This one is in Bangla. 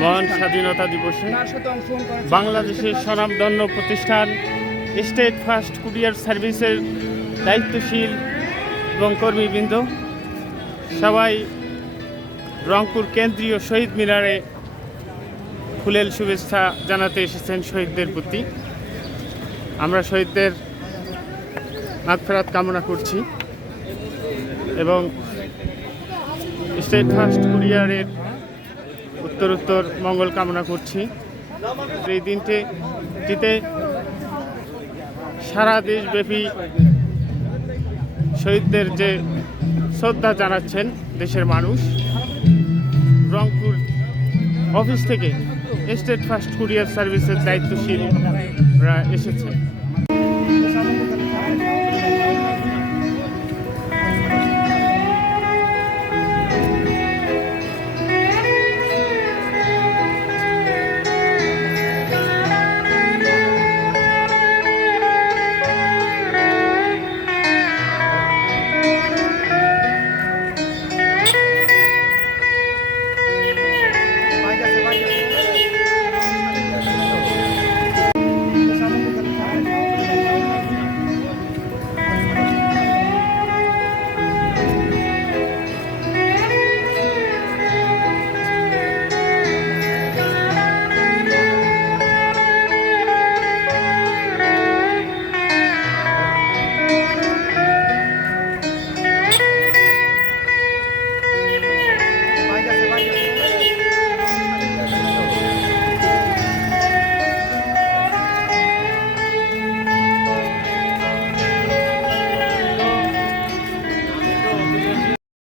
মহান স্বাধীনতা দিবসে বাংলাদেশের স্বনামধন্য প্রতিষ্ঠান স্টেট ফার্স্ট কুরিয়ার সার্ভিসের দায়িত্বশীল এবং কর্মীবৃন্দ সবাই রংপুর কেন্দ্রীয় শহীদ মিনারে ফুলেল শুভেচ্ছা জানাতে এসেছেন শহীদদের প্রতি। আমরা শহীদদের মাগফিরাত কামনা করছি এবং স্টেট ফার্স্ট কুরিয়ারের উত্তর মঙ্গল কামনা করছি। এই দিনটিতে সারা দেশব্যাপী শহীদদের যে শ্রদ্ধা জানাচ্ছেন দেশের মানুষ, রংপুর অফিস থেকে স্টেট ফার্স্ট কুরিয়ার সার্ভিসের দায়িত্বশীলরা এসেছে।